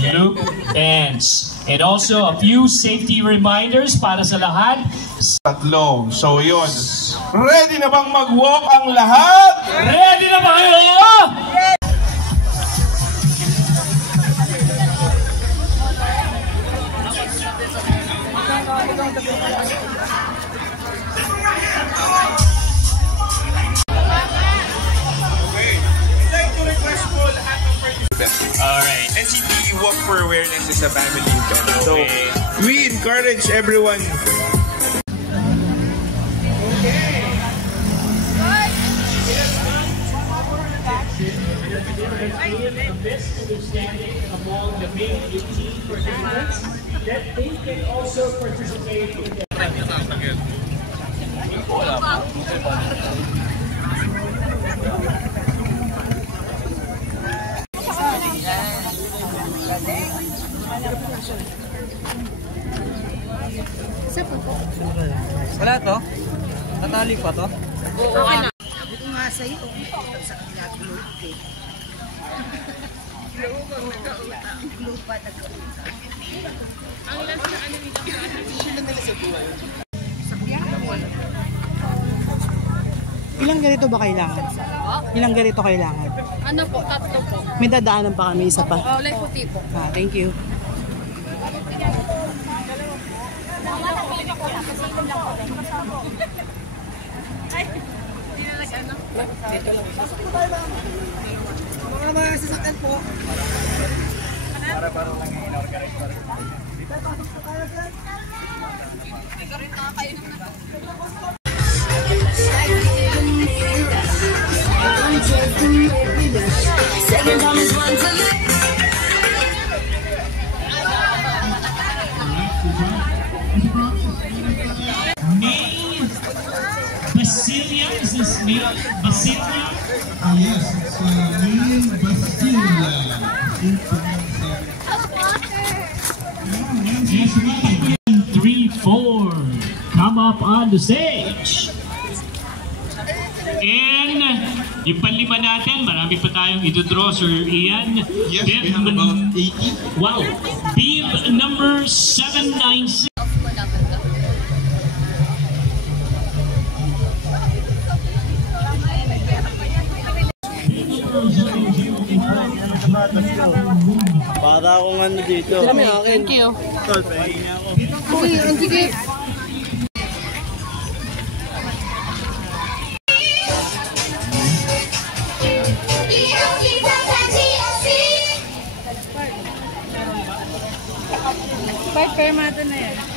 loop ends. And also a few safety reminders para sa lahat. Tatlo. So yun. Ready na bang mag-walk ang lahat? Ready na ba kayo? Alright. NCT Walk for Awareness is a family event. So we encourage everyone. A misunderstanding among the main 18 participants that they can also participate in the Wala to? Tatali pa to? Okay na. Sabi ko nga sa'yo, sa kanila globe eh. Globe ang nagkautang. Globe pa nagkautang. Ang ilan sa ano nila? Sila nila sa buhay. Ilang ganito ba kailangan? Ilang ganito kailangan? Ano po? 3 po. May dadaanan pa kami, isa pa. Kulay puti po. Thank you. Mga sasakyan po. Para lang yung in-organize para sa Basilia, is this May Basilia? Yes, it's May Basilia. 3-4, come up on the stage. And yung panlima natin, marami pa tayong ito-draw, Sir Ian. Yes, we have about 80. Wow, bib number 796. Para akong ano dito. Thank you. Tol, pahingin ako. Uy, ang sige. Fight, permado na yan.